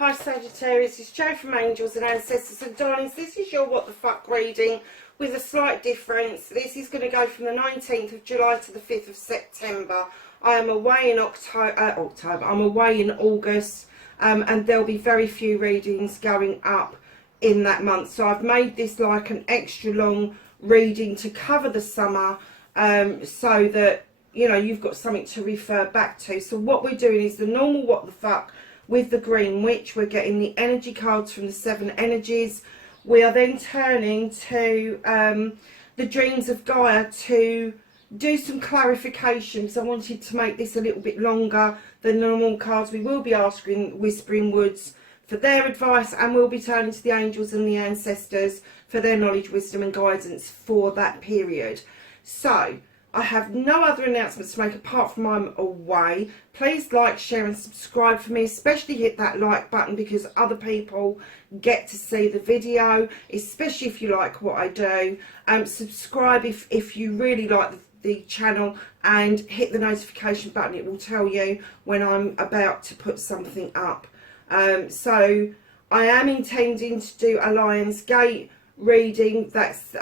Hi Sagittarius, it's Jo from Angels and Ancestors and Darlings. This is your What the Fuck reading with a slight difference. This is going to go from the 19th of July to the 5th of September. I am away in October. I'm away in August, and there'll be very few readings going up in that month. So I've made this like an extra long reading to cover the summer, so that, you know, you've got something to refer back to. So what we're doing is the normal What the Fuck with the Green Witch. We're getting the energy cards from the 7 energies. We are then turning to the Dreams of Gaia to do some clarifications. I wanted to make this a little bit longer than normal cards. We will be asking Whispering Woods for their advice, and we'll be turning to the angels and the ancestors for their knowledge, wisdom and guidance for that period. So I have no other announcements to make apart from I'm away. Please like, share and subscribe for me. Especially hit that like button because other people get to see the video, especially if you like what I do. Subscribe if you really like the channel, and hit the notification button. It will tell you when I'm about to put something up. So I am intending to do a Lion's Gate reading. That's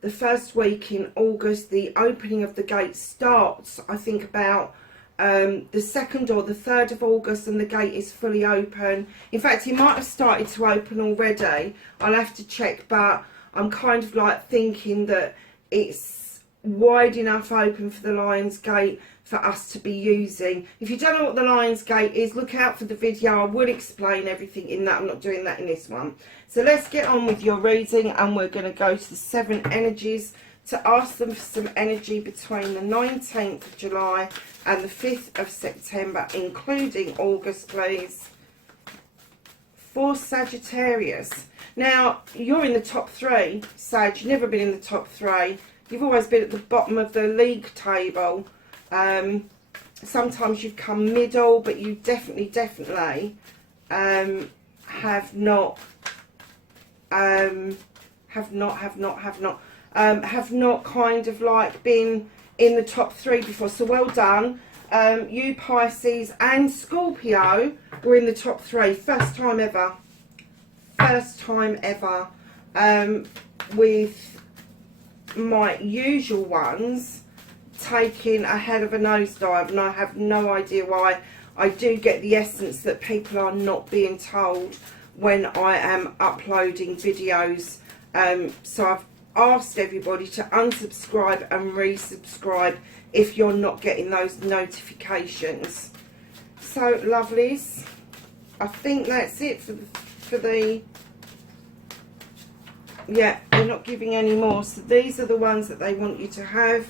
the first week in August. The opening of the gate starts, I think, about the 2nd or the 3rd of August, and the gate is fully open. In fact, it might have started to open already. I'll have to check, but I'm kind of like thinking that it's wide enough open for the Lion's Gate for us to be using. If you don't know what the Lion's Gate is, look out for the video. I will explain everything in that. I'm not doing that in this one. So let's get on with your reading, and we're going to go to the 7 energies to ask them for some energy between the 19th of July and the 5th of September, including August, please. For Sagittarius. Now, you're in the top 3, Sag. You've never been in the top 3. You've always been at the bottom of the league table. Sometimes you've come middle, but you definitely have not kind of like been in the top 3 before. So well done. You, Pisces and Scorpio were in the top 3. First time ever. First time ever. With my usual ones taking a hell of a nosedive, and I have no idea why. I do get the essence that people are not being told when I am uploading videos. So I've asked everybody to unsubscribe and resubscribe if you're not getting those notifications. So lovelies, I think that's it for the yeah, they're not giving any more. So these are the ones that they want you to have.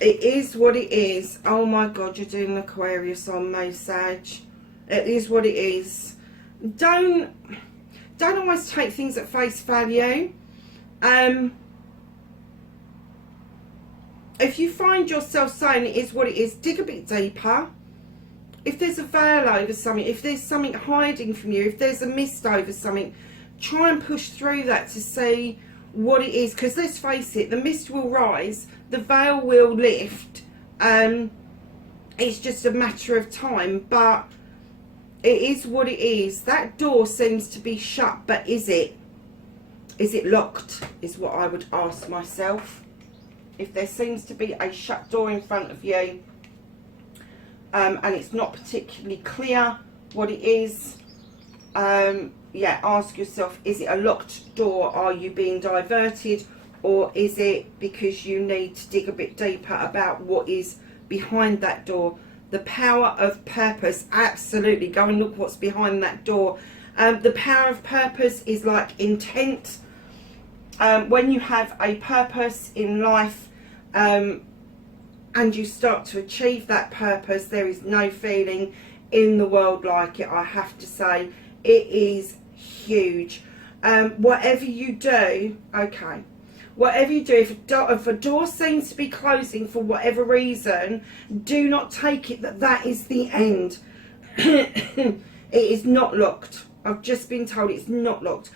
It is what it is. Oh my God, you're doing Aquarius on me, Sag. It is what it is. Don't always take things at face value. If you find yourself saying it is what it is, dig a bit deeper. If there's a veil over something, if there's something hiding from you, if there's a mist over something, try and push through that to see what it is. Because let's face it, the mist will rise, the veil will lift. It's just a matter of time, but it is what it is. That door seems to be shut, but is it locked, is what I would ask myself. If there seems to be a shut door in front of you, and it's not particularly clear what it is, yeah, ask yourself, is it a locked door? Are you being diverted? Or is it because you need to dig a bit deeper about what is behind that door? The power of purpose, absolutely. Go and look what's behind that door. The power of purpose is like intent. When you have a purpose in life, and you start to achieve that purpose, there is no feeling in the world like it, I have to say. It is huge. Whatever you do, okay, whatever you do, if a door seems to be closing for whatever reason, do not take it that is the end. It is not locked. I've just been told it's not locked.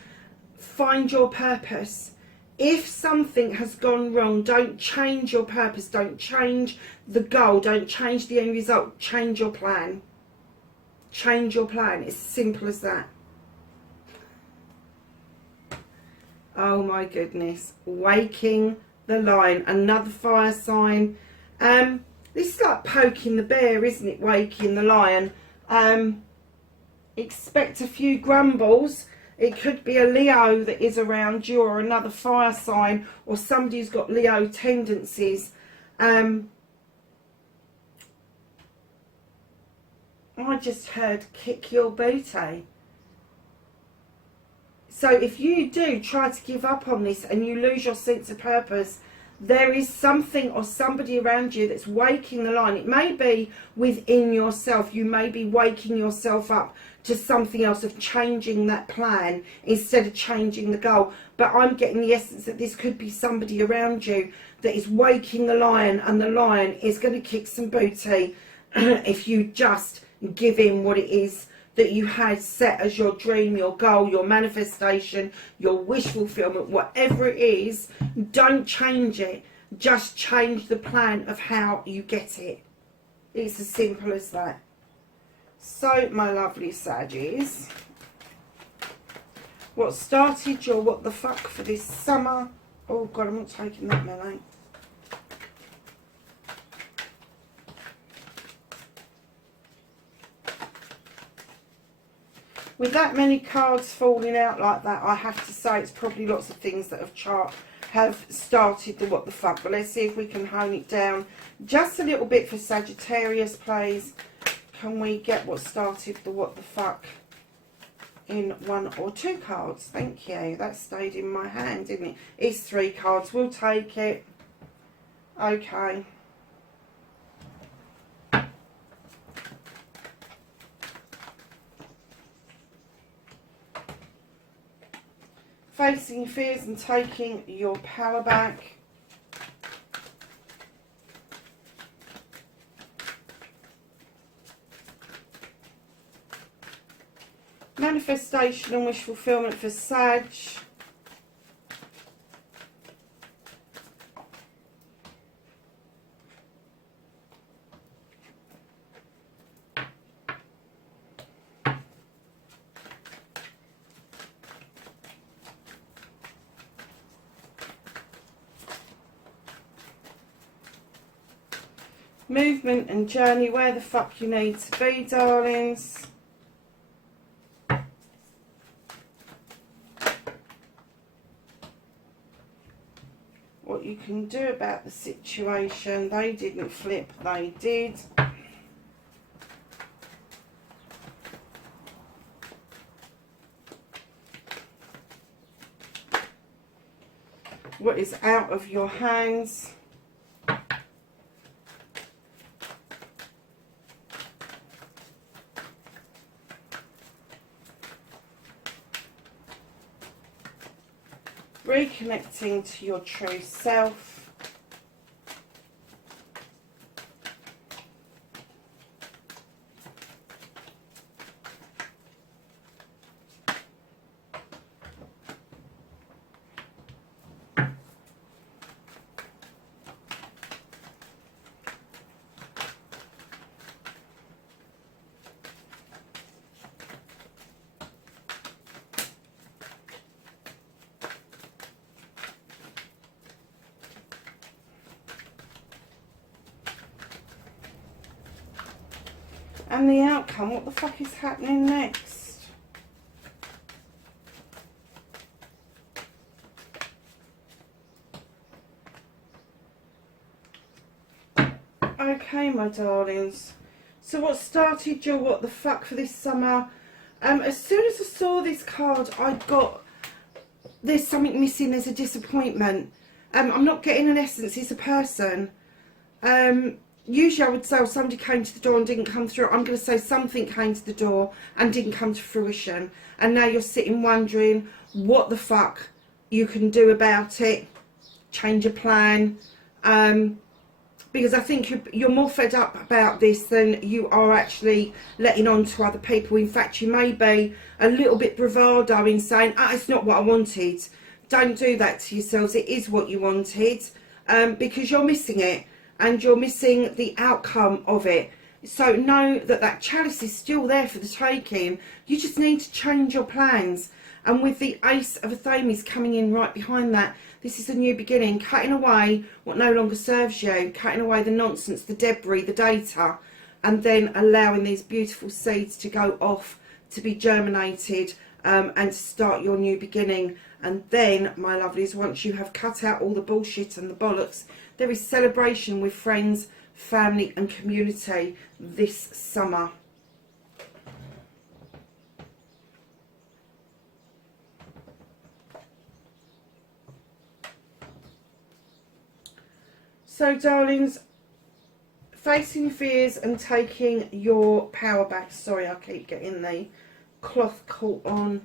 Find your purpose. If something has gone wrong, don't change your purpose, don't change the goal, don't change the end result, change your plan. change your plan. It's as simple as that. Oh my goodness. Waking the lion. Another fire sign. This is like poking the bear, isn't it? Waking the lion. Expect a few grumbles. It could be a Leo that is around you, or another fire sign, or somebody who's got Leo tendencies. I just heard kick your booty. So if you do try to give up on this and you lose your sense of purpose, there is something or somebody around you that's waking the lion. It may be within yourself. You may be waking yourself up to something else, of changing that plan instead of changing the goal. But I'm getting the essence that this could be somebody around you that is waking the lion, and the lion is going to kick some booty if you just give in what it is that you had set as your dream, your goal, your manifestation, your wish fulfillment, whatever it is. Don't change it. Just change the plan of how you get it. It's as simple as that. So, my lovely Saggies, what started your what the fuck for this summer? Oh God, I'm not taking that many. With that many cards falling out like that, I have to say it's probably lots of things that have started the what the fuck. But let's see if we can hone it down just a little bit for Sagittarius, please. Can we get what started the what the fuck in 1 or 2 cards? Thank you. That stayed in my hand, didn't it? It's 3 cards. We'll take it. Okay. Facing fears and taking your power back. Manifestation and wish fulfillment for Sag. Movement and journey, where the fuck you need to be, darlings. What you can do about the situation. They didn't flip, they did. What is out of your hands. Reconnecting to your true self. And the outcome, what the fuck is happening next? Okay, my darlings. So what started your what the fuck for this summer? As soon as I saw this card, I got, there's something missing, there's a disappointment. I'm not getting an essence, it's a person. Usually I would say, oh, somebody came to the door and didn't come through. I'm going to say something came to the door and didn't come to fruition. And now you're sitting wondering what the fuck you can do about it. Change your plan. Because I think you're more fed up about this than you are actually letting on to other people. In fact, you may be a little bit bravado in saying, ah, it's not what I wanted. Don't do that to yourselves. It is what you wanted. Because you're missing it. And you're missing the outcome of it. So know that that chalice is still there for the taking. You just need to change your plans. And with the Ace of Athames coming in right behind that, this is a new beginning, cutting away what no longer serves you, cutting away the nonsense, the debris, the data, and then allowing these beautiful seeds to go off, to be germinated, and to start your new beginning. And then, my lovelies, once you have cut out all the bullshit and the bollocks, there is celebration with friends, family and community this summer. So, darlings, facing fears and taking your power back. Sorry, I keep getting the cloth caught on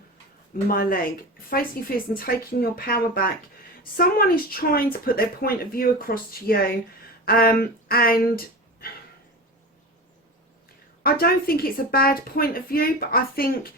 my leg. Facing fears and taking your power back. Someone is trying to put their point of view across to you, and I don't think it's a bad point of view, but I think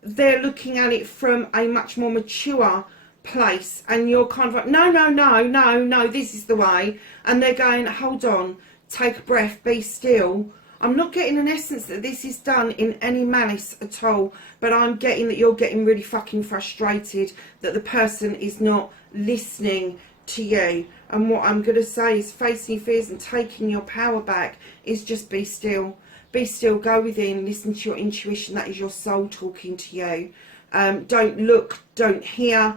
they're looking at it from a much more mature place, and you're kind of like, no, this is the way, and they're going, hold on, take a breath, be still. I'm not getting an essence that this is done in any malice at all, but I'm getting that you're getting really fucking frustrated that the person is not listening to you. And what I'm going to say is, facing fears and taking your power back is just be still. Be still, go within, listen to your intuition. That is your soul talking to you. Don't look, don't hear,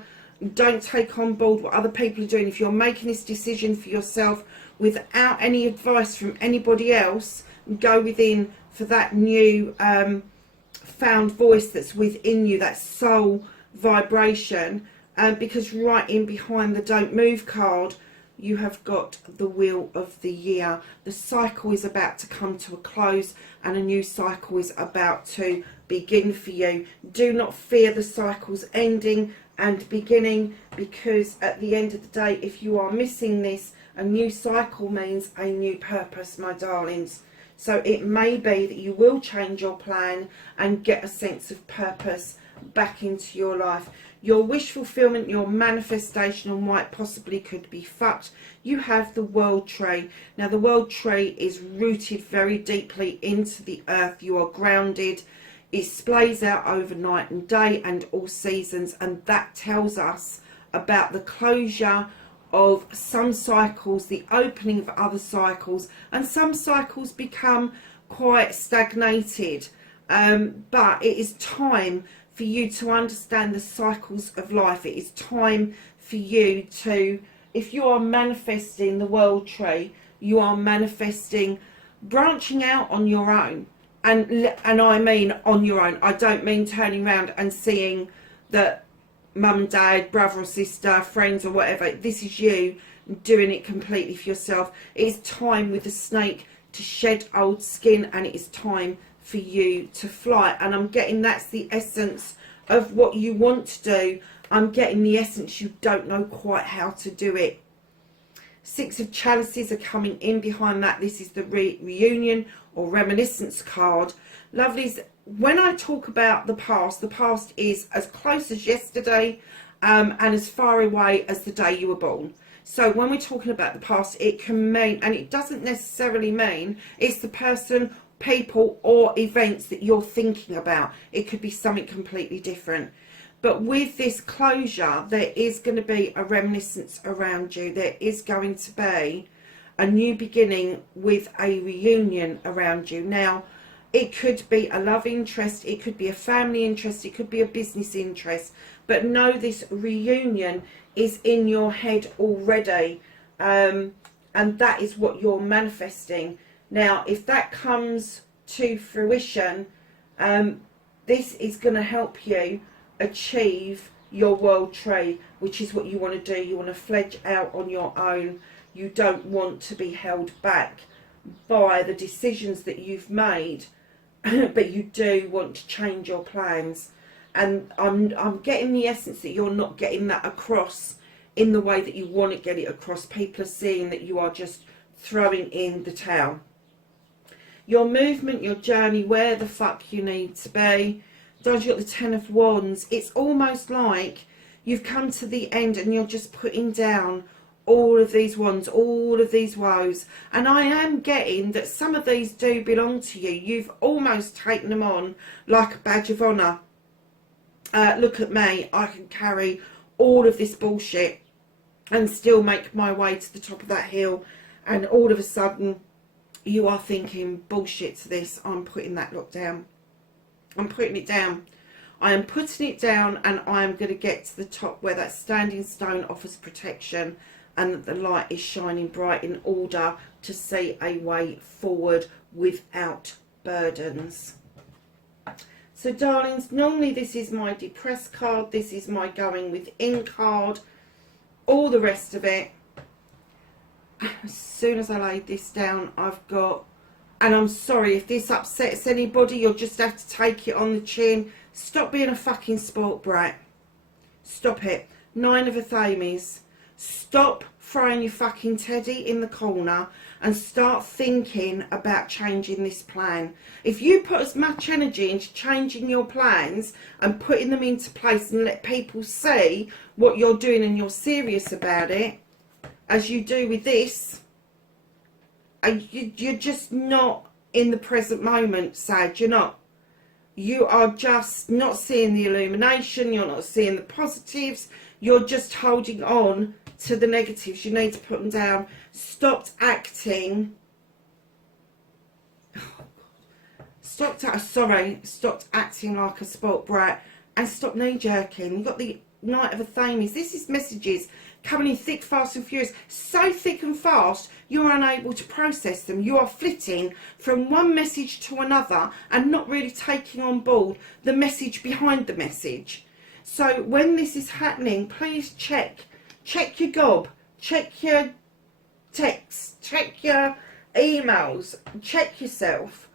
don't take on board what other people are doing. If you're making this decision for yourself without any advice from anybody else, go within for that new found voice that's within you, that soul vibration. Because right in behind the don't move card, you have got the wheel of the year. The cycle is about to come to a close, and a new cycle is about to begin for you. Do not fear the cycle's ending and beginning, because at the end of the day, if you are missing this, a new cycle means a new purpose, my darlings. So it may be that you will change your plan and get a sense of purpose back into your life. Your wish fulfillment, your manifestation, and why it possibly could be fucked. You have the world tree. Now, the world tree is rooted very deeply into the earth. You are grounded. It splays out over night and day and all seasons, and that tells us about the closure of some cycles, the opening of other cycles, and some cycles become quite stagnated. But it is time for you to understand the cycles of life. It is time for you to, if you are manifesting the world tree, you are manifesting branching out on your own. And I mean on your own. I don't mean turning around and seeing that mum and dad, brother or sister, friends or whatever, this is you doing it completely for yourself. It is time with the snake to shed old skin, and it is time for you to fly. And I'm getting that's the essence of what you want to do. I'm getting the essence you don't know quite how to do it. Six of Chalices are coming in behind that. This is the reunion or reminiscence card. Lovelies, when I talk about the past is as close as yesterday and as far away as the day you were born. So when we're talking about the past, it can mean, and it doesn't necessarily mean it's the person, people or events that you're thinking about. It could be something completely different. But with this closure, there is going to be a reminiscence around you. There is going to be a new beginning with a reunion around you. Now, it could be a love interest, it could be a family interest, it could be a business interest. But know this reunion is in your head already. And that is what you're manifesting. Now, if that comes to fruition, this is going to help you achieve your world tree, which is what you want to do. You want to fledge out on your own. You don't want to be held back by the decisions that you've made, but you do want to change your plans. And I'm getting the essence that you're not getting that across in the way that you want to get it across. People are seeing that you are just throwing in the towel. Your movement, your journey, where the fuck you need to be. Don't you got the Ten of Wands? It's almost like you've come to the end and you're just putting down all of these wands, all of these woes, and I am getting that some of these do belong to you. You've almost taken them on like a badge of honour. Look at me, I can carry all of this bullshit and still make my way to the top of that hill, and all of a sudden you are thinking, bullshit to this, I'm putting that lot down. I'm putting it down. I am putting it down, and I am going to get to the top where that standing stone offers protection and that the light is shining bright in order to see a way forward without burdens. So darlings, normally this is my depressed card, this is my going within card, all the rest of it. As soon as I laid this down, I've got, and I'm sorry if this upsets anybody, you'll just have to take it on the chin. Stop being a fucking spoilt brat. Stop it. 9 of Athames. Stop throwing your fucking teddy in the corner and start thinking about changing this plan. If you put as much energy into changing your plans and putting them into place and let people see what you're doing and you're serious about it, as you do with this, you're just not in the present moment, Sag. You're not. You are just not seeing the illumination, you're not seeing the positives, you're just holding on to the negatives. You need to put them down. Stopped acting. Stopped acting like a spoilt brat, and stop knee jerking. You've got the Knight of Athames. This is messages coming in thick, fast and furious. So thick and fast, you're unable to process them. You are flitting from one message to another and not really taking on board the message behind the message. So when this is happening, please check your gob, check your texts, check your emails, check yourself,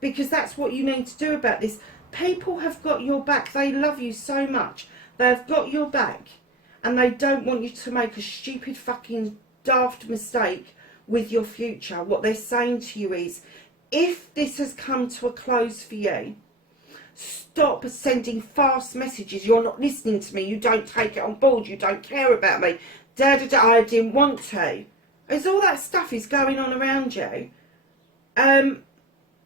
because that's what you need to do about this. People have got your back. They love you so much. They've got your back, and they don't want you to make a stupid fucking daft mistake with your future. What they're saying to you is, if this has come to a close for you, stop sending fast messages. You're not listening to me. You don't take it on board. You don't care about me. I didn't want to. As all that stuff is going on around you,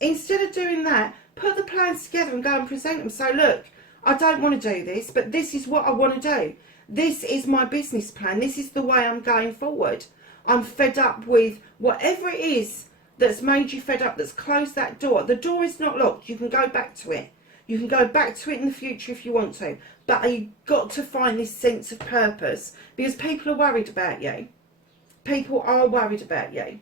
instead of doing that, put the plans together and go and present them. So look, I don't want to do this, but this is what I want to do. This is my business plan. This is the way I'm going forward. I'm fed up with whatever it is that's made you fed up, that's closed that door. The door is not locked. You can go back to it. You can go back to it in the future if you want to. But you've got to find this sense of purpose, because people are worried about you. People are worried about you.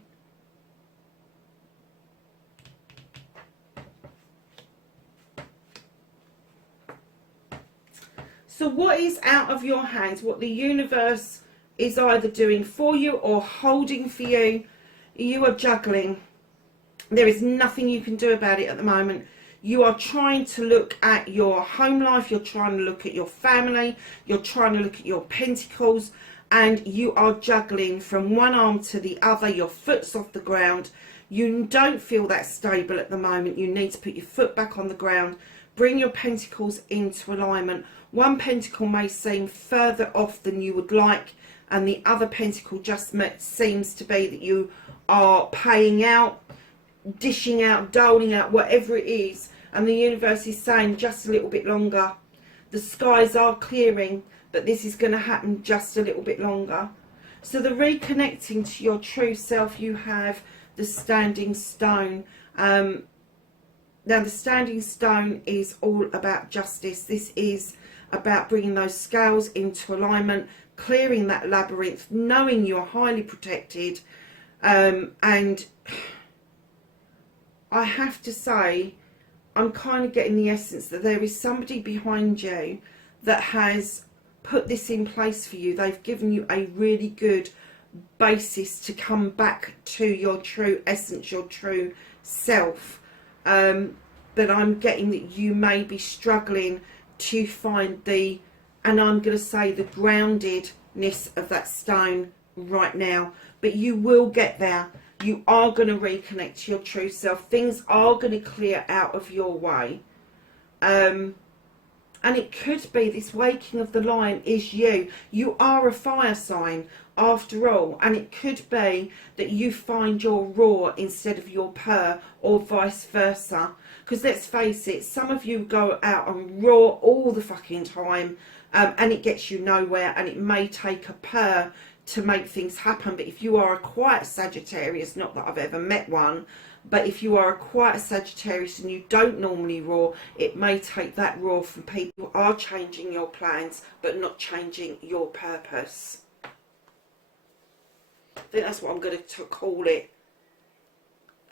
So what is out of your hands, what the universe is either doing for you or holding for you, you are juggling. There is nothing you can do about it at the moment. You are trying to look at your home life, you're trying to look at your family, you're trying to look at your pentacles, and you are juggling from one arm to the other. Your foot's off the ground. You don't feel that stable at the moment. You need to put your foot back on the ground. Bring your pentacles into alignment. One pentacle may seem further off than you would like, and the other pentacle just seems to be that you are paying out, dishing out, doling out, whatever it is, and the universe is saying just a little bit longer. The skies are clearing, but this is going to happen just a little bit longer. So the reconnecting to your true self, you have the standing stone. Now the standing stone is all about justice. This is about bringing those scales into alignment, clearing that labyrinth, knowing you're highly protected. And I have to say, I'm kind of getting the essence that there is somebody behind you that has put this in place for you. They've given you a really good basis to come back to your true essence, your true self. But I'm getting that you may be struggling to find the, and I'm going to say the groundedness of that stone right now. But you will get there. You are going to reconnect to your true self. Things are going to clear out of your way. And it could be this waking of the lion is you. You are a fire sign after all. And it could be that you find your raw instead of your purr, or vice versa. Because let's face it, some of you go out and raw all the fucking time, and it gets you nowhere, and it may take a purr to make things happen. But if you are a quiet Sagittarius, not that I've ever met one, but if you are a quiet Sagittarius and you don't normally roar, it may take that roar from people who are changing your plans but not changing your purpose. I think that's what I'm going to call it,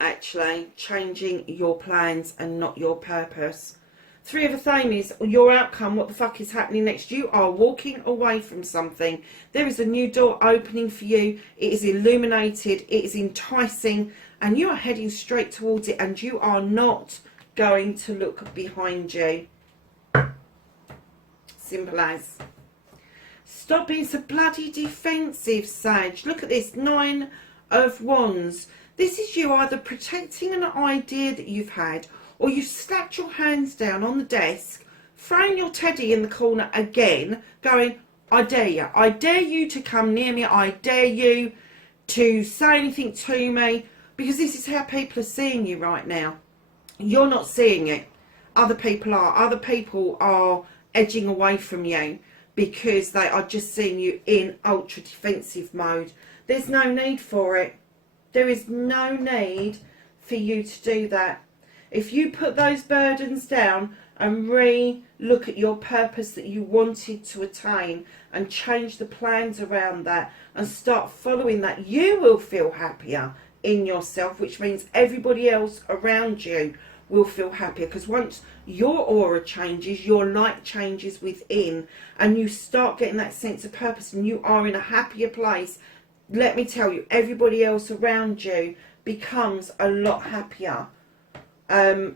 actually. Changing your plans and not your purpose. Three of the Thames, your outcome, what the fuck is happening next? You are walking away from something. There is a new door opening for you. It is illuminated. It is enticing. And you are heading straight towards it. And you are not going to look behind you. Simple as. Stop being so bloody defensive, Sag. Look at this. 9 of Wands. This is you either protecting an idea that you've had, or you've slapped your hands down on the desk, throwing your teddy in the corner again, going, I dare you. I dare you to come near me. I dare you to say anything to me. Because this is how people are seeing you right now. You're not seeing it. Other people are. Other people are edging away from you because they are just seeing you in ultra defensive mode. There's no need for it. There is no need for you to do that. If you put those burdens down and re-look at your purpose that you wanted to attain and change the plans around that and start following that, you will feel happier in yourself, which means everybody else around you will feel happier. Because once your aura changes, your light changes within, and you start getting that sense of purpose and you are in a happier place, let me tell you, everybody else around you becomes a lot happier.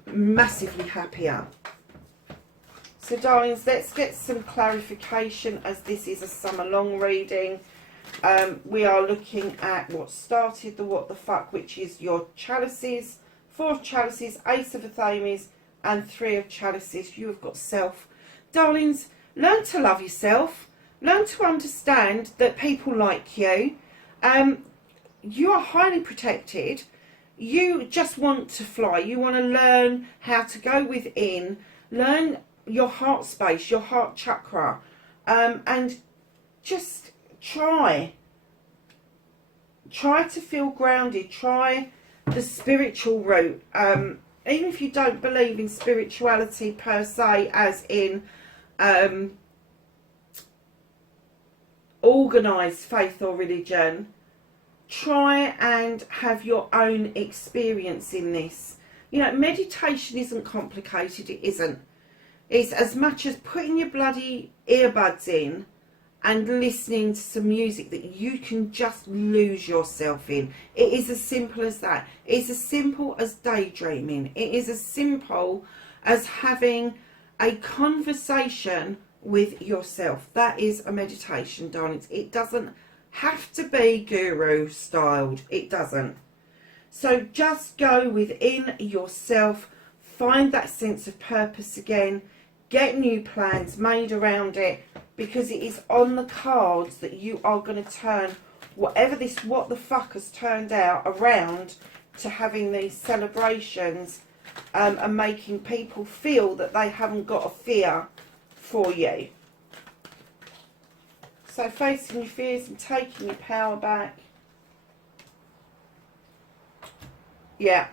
Massively happier. So darlings, let's get some clarification, as this is a summer long reading. We are looking at what started the what the fuck, which is your chalices. 4 of chalices, Ace of Thames, and 3 of chalices. You have got self. Darlings, learn to love yourself. Learn to understand that people like you. You are highly protected. You just want to fly. You want to learn how to go within. Learn your heart space, your heart chakra. And just try to feel grounded. Try the spiritual route. Even if you don't believe in spirituality per se, as in organised faith or religion, try and have your own experience in this. You know, meditation isn't complicated. It isn't. It's as much as putting your bloody earbuds in and listening to some music that you can just lose yourself in. It is as simple as that. It's as simple as daydreaming. It is as simple as having a conversation with yourself. That is a meditation, darlings. It doesn't have to be guru styled. It doesn't. So just go within yourself, find that sense of purpose again, get new plans made around it, because it is on the cards that you are going to turn whatever this what the fuck has turned out around to having these celebrations, and making people feel that they haven't got a fear for you. So facing your fears and taking your power back. Yeah.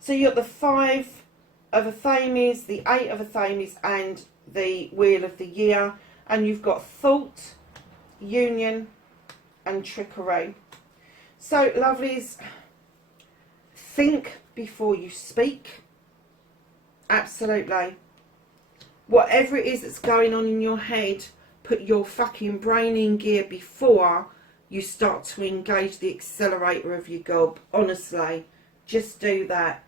So you've got the 5 of Thames, the 8 of Thames, and the Wheel of the Year. And you've got thought, union, and trickery. So, lovelies, think before you speak. Absolutely. Whatever it is that's going on in your head, put your fucking brain in gear before you start to engage the accelerator of your gob. Honestly, just do that.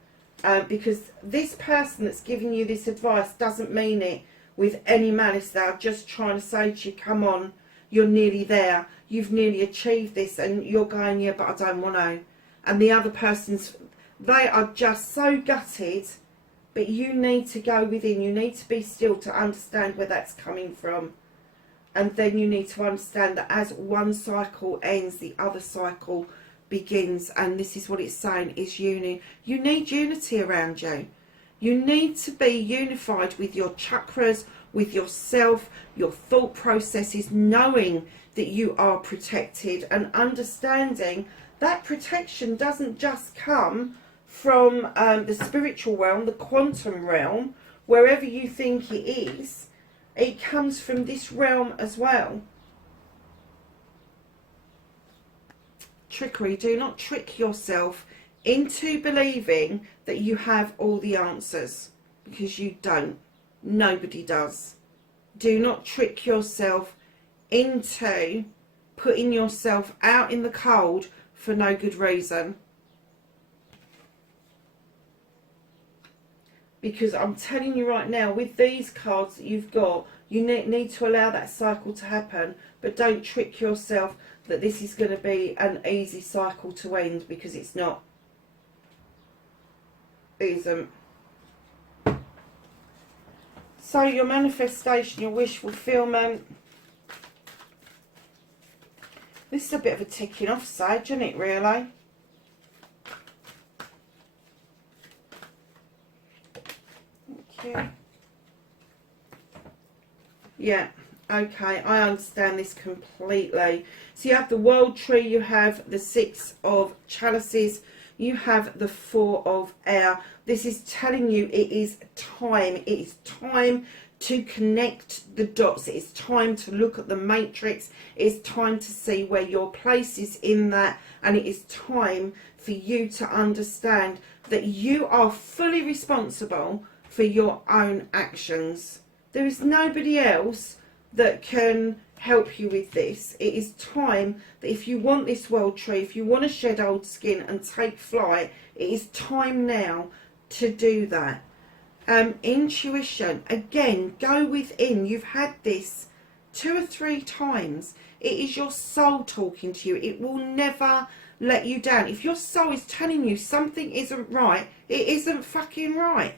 Because this person that's giving you this advice doesn't mean it with any malice. They're just trying to say to you, come on, you're nearly there. You've nearly achieved this. And you're going, yeah, but I don't want to. And the other person's, they are just so gutted But you need to go within. You need to be still to understand where that's coming from. And then you need to understand that as one cycle ends, the other cycle begins. And this is what it's saying is union. You need unity around you. You need to be unified with your chakras, with yourself, your thought processes, knowing that you are protected and understanding that protection doesn't just come from the spiritual realm, the quantum realm, wherever you think it is. It comes from this realm as well. Trickery. Do not trick yourself into believing that you have all the answers, because you don't. Nobody does. Do not trick yourself into putting yourself out in the cold for no good reason. Because I'm telling you right now, with these cards that you've got, you need to allow that cycle to happen. But don't trick yourself that this is going to be an easy cycle to end, because it's not. It isn't. So your manifestation, your wish fulfillment. This is a bit of a ticking off stage, isn't it, really? Yeah, okay, I understand this completely. So you have the World Tree, you have the Six of Chalices, you have the Four of Air. This is telling you it is time. It is time to connect the dots. It is time to look at the matrix. It is time to see where your place is in that. And it is time for you to understand that you are fully responsible for your own actions. There is nobody else that can help you with this. It is time that if you want this World Tree, if you want to shed old skin and take flight, it is time now to do that. Intuition, again, go within. You've had this 2 or 3 times. It is your soul talking to you. It will never let you down. If your soul is telling you something isn't right, it isn't fucking right.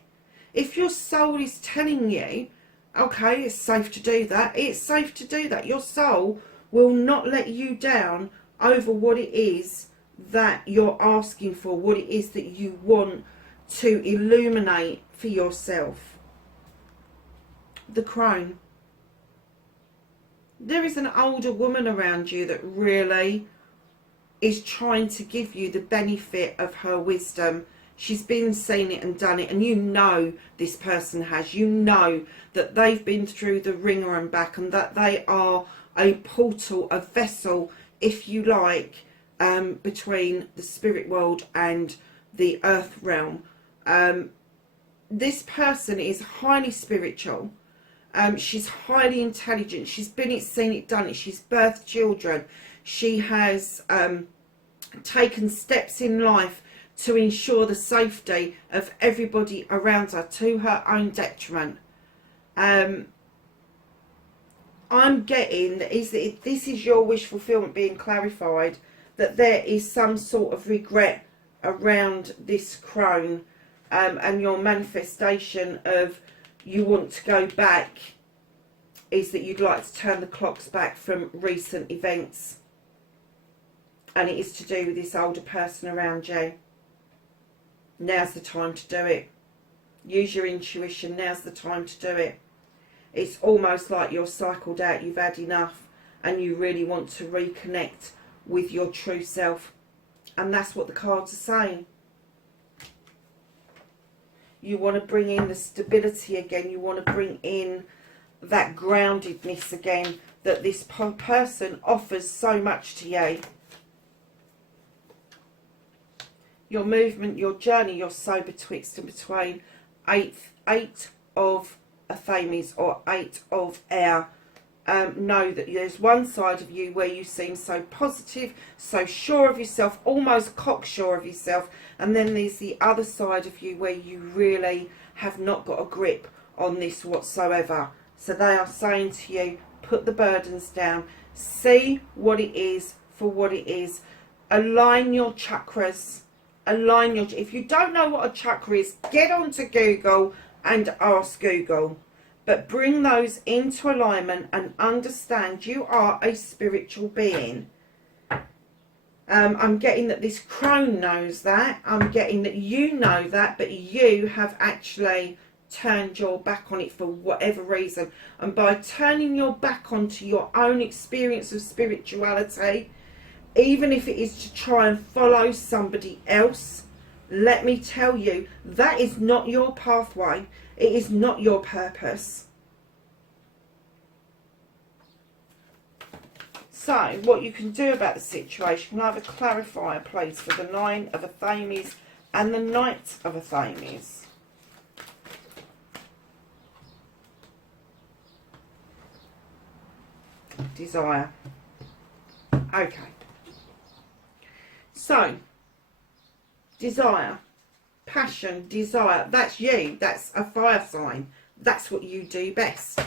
If your soul is telling you, okay, it's safe to do that, it's safe to do that. Your soul will not let you down over what it is that you're asking for, what it is that you want to illuminate for yourself. The Crone. There is an older woman around you that really is trying to give you the benefit of her wisdom. She's been, seen it and done it, and you know this person has. You know that they've been through the ringer and back, and that they are a portal, a vessel, if you like, between the spirit world and the earth realm. This person is highly spiritual. She's highly intelligent. She's been it, seen it, done it. She's birthed children. She has taken steps in life to ensure the safety of everybody around her, to her own detriment. I'm getting is that this is your wish fulfillment being clarified, that there is some sort of regret around this Crone, and your manifestation of you want to go back is that you'd like to turn the clocks back from recent events, and it is to do with this older person around you. Now's the time to do it. Use your intuition. Now's the time to do it. It's almost like you're cycled out. You've had enough and you really want to reconnect with your true self. And that's what the cards are saying. You want to bring in the stability again. You want to bring in that groundedness again that this person offers so much to you. Your movement, your journey, you're so betwixt and between. Eight of Athames or 8 of Air. Know that there's one side of you where you seem so positive, so sure of yourself, almost cocksure of yourself, and then there's the other side of you where you really have not got a grip on this whatsoever. So they are saying to you, put the burdens down, see what it is for what it is, align your chakras, Align your... If you don't know what a chakra is, get onto Google and ask Google. But bring those into alignment and understand you are a spiritual being. I'm getting that this crone knows that. I'm getting that you know that, but you have actually turned your back on it for whatever reason. And by turning your back onto your own experience of spirituality, even if it is to try and follow somebody else, let me tell you, that is not your pathway. It is not your purpose. So, what you can do about the situation, can I have a clarifier, please, for the Nine of Athenes and the Knight of Athenes? Desire. Okay. So, desire, passion, desire, that's you. That's a fire sign. That's what you do best.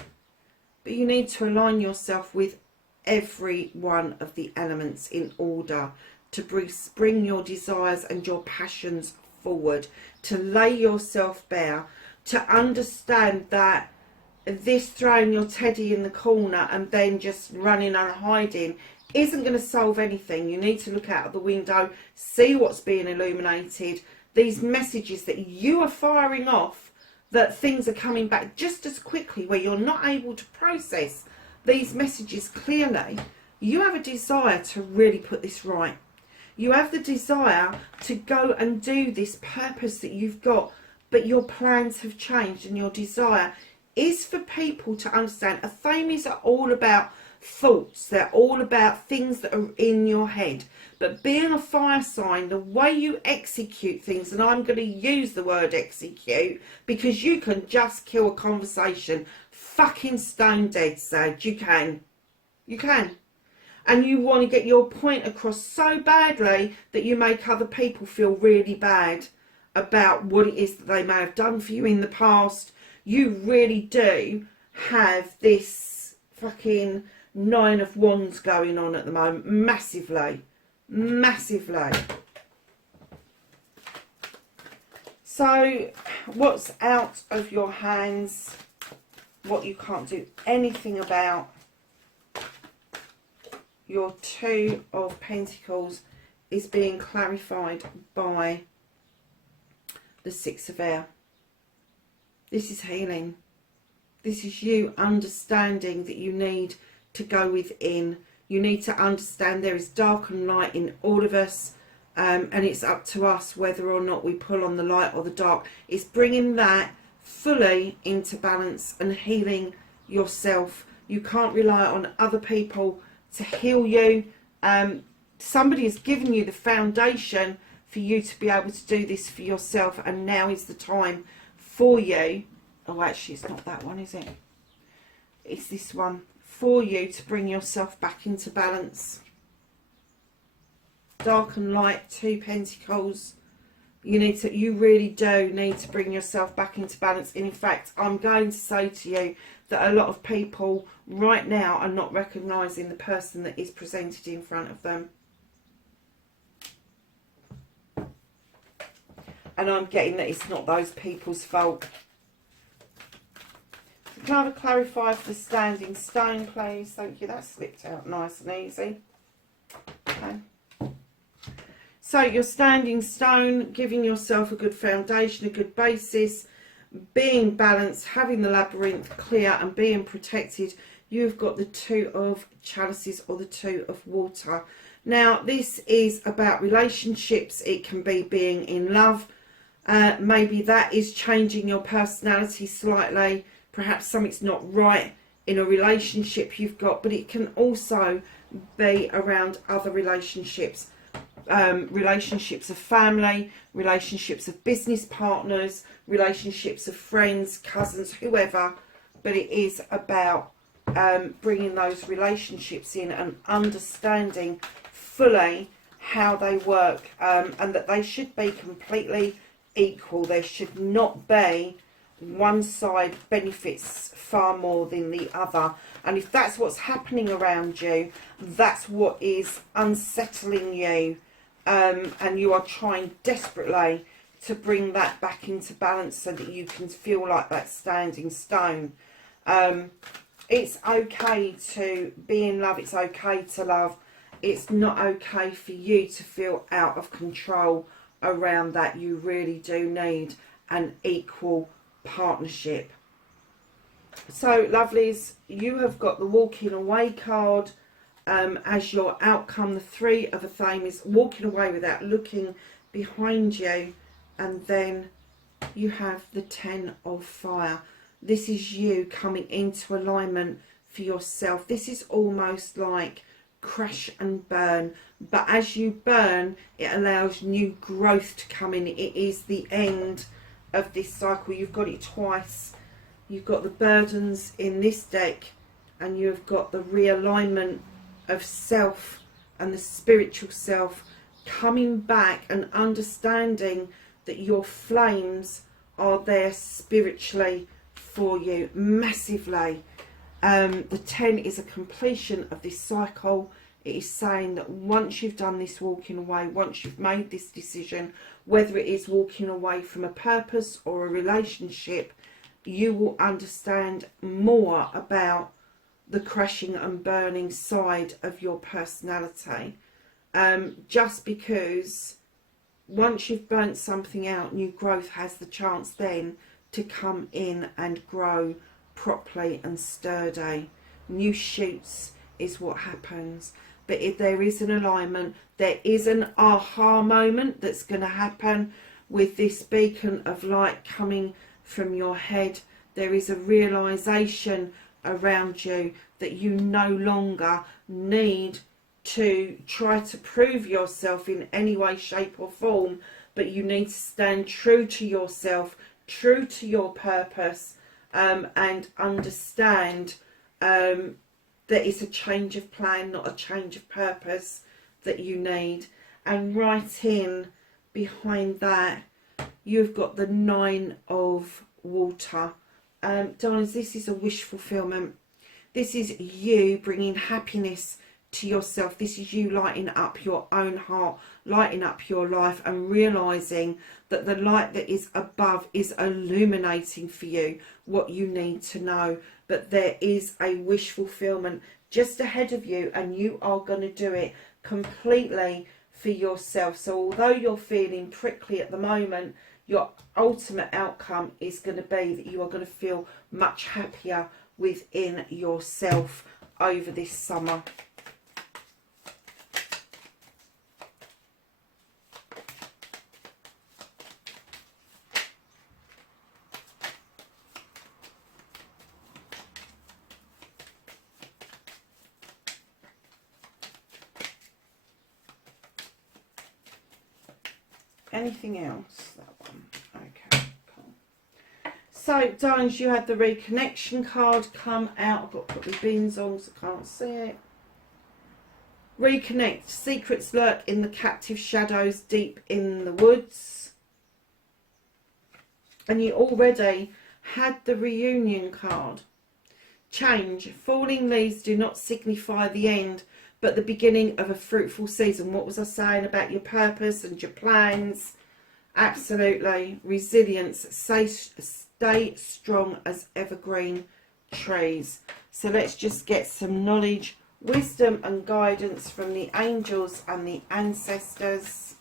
But you need to align yourself with every one of the elements in order to bring your desires and your passions forward, to lay yourself bare, to understand that this throwing your teddy in the corner and then just running and hiding isn't going to solve anything. You need to look out of the window, see what's being illuminated, these messages that you are firing off, that things are coming back just as quickly, where you're not able to process these messages clearly. You have a desire to really put this right. You have the desire to go and do this purpose that you've got, but your plans have changed, and your desire is for people to understand. Athenes are all about thoughts. They're all about things that are in your head. But being a fire sign, the way you execute things, and I'm going to use the word execute because you can just kill a conversation fucking stone dead, Sag. You can. You can. And you want to get your point across so badly that you make other people feel really bad about what it is that they may have done for you in the past. You really do have this fucking Nine of Wands going on at the moment. Massively. Massively. So, what's out of your hands? What you can't do anything about. Your Two of Pentacles is being clarified by the Six of Air. This is healing. This is you understanding that you need to go within. You need to understand there is dark and light in all of us, and it's up to us whether or not we pull on the light or the dark. It's bringing that fully into balance and healing yourself. You can't rely on other people to heal you. Somebody has given you the foundation for you to be able to do this for yourself, and now is the time for you. Oh, actually, it's not that one, is it? It's this one. For you to bring yourself back into balance. Dark and light, Two Pentacles. You really do need to bring yourself back into balance. And in fact, I'm going to say to you that a lot of people right now are not recognising the person that is presented in front of them. And I'm getting that it's not those people's fault. Can I have a clarifier for the Standing Stone, please? Thank you. That slipped out nice and easy. Okay. So your Standing Stone, giving yourself a good foundation, a good basis, being balanced, having the labyrinth clear and being protected. You've got the Two of Chalices or the Two of Water. Now, this is about relationships. It can be being in love. Maybe that is changing your personality slightly. Perhaps something's not right in a relationship you've got, but it can also be around other relationships. Relationships of family, relationships of business partners, relationships of friends, cousins, whoever. But it is about bringing those relationships in and understanding fully how they work, and that they should be completely equal. There should not be one side benefits far more than the other. And if that's what's happening around you, that's what is unsettling you. and you are trying desperately to bring that back into balance so that you can feel like that standing stone. It's okay to be in love. It's okay to love. It's not okay for you to feel out of control around that. You really do need an equal partnership. So, lovelies, you have got the walking away card as your outcome. The Three of a Thame is walking away without looking behind you. And then you have the Ten of Fire. This is you coming into alignment for yourself. This is almost like crash and burn. But as you burn, it allows new growth to come in. It is the end of this cycle. You've got it twice. You've got the burdens in this deck, and you've got the realignment of self and the spiritual self coming back and understanding that your flames are there spiritually for you massively. The 10 is a completion of this cycle. It is saying that once you've done this walking away, once you've made this decision, whether it is walking away from a purpose or a relationship, you will understand more about the crashing and burning side of your personality. Just because once you've burnt something out, new growth has the chance then to come in and grow properly and sturdy. New shoots is what happens. But if there is an alignment, there is an aha moment that's going to happen with this beacon of light coming from your head. There is a realization around you that you no longer need to try to prove yourself in any way, shape or form, but you need to stand true to yourself, true to your purpose, and understand that it's a change of plan, not a change of purpose that you need. And right in behind that, you've got the Nine of Water. Darlings, this is a wish fulfillment. This is you bringing happiness to yourself. This is you lighting up your own heart, lighting up your life, and realizing that the light that is above is illuminating for you what you need to know. But there is a wish fulfillment just ahead of you, and you are going to do it completely for yourself. So although you're feeling prickly at the moment, your ultimate outcome is going to be that you are going to feel much happier within yourself over this summer. Anything else? That one. Okay, cool. So, darlings, you had the reconnection card come out. I've got to put my beans on so I can't see it. Reconnect. Secrets lurk in the captive shadows deep in the woods. And you already had the reunion card. Change. Falling leaves do not signify the end, but the beginning of a fruitful season. What was I saying about your purpose and your plans? Absolutely. Resilience. Stay strong as evergreen trees. So let's just get some knowledge, wisdom and guidance from the angels and the ancestors.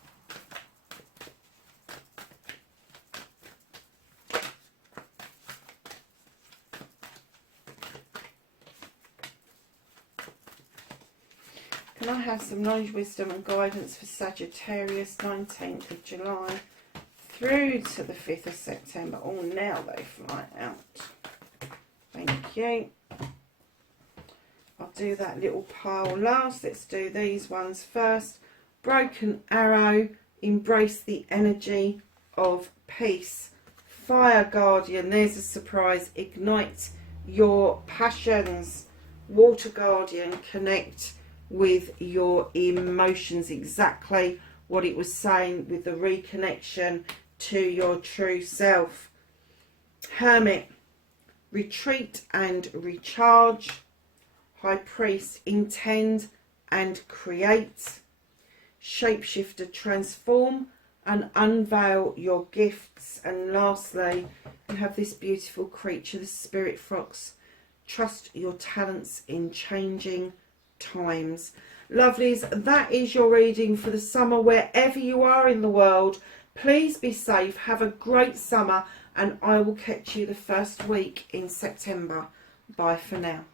Can I have some knowledge, wisdom and guidance for Sagittarius, 19th of July through to the 5th of September? Oh, now they fly out. Thank you. I'll do that little pile last. Let's do these ones first. Broken arrow. Embrace the energy of peace. Fire guardian. There's a surprise. Ignite your passions. Water guardian. Connect with your emotions. Exactly what it was saying with the reconnection to your true self. Hermit. Retreat and recharge. High priest. Intend and create. shapeshifter, transform and unveil your gifts. And lastly, you have this beautiful creature, the Spirit Fox. Trust your talents in changing times. Lovelies, that is your reading for the summer wherever you are in the world. Please be safe, have a great summer, and I will catch you the first week in September. Bye for now.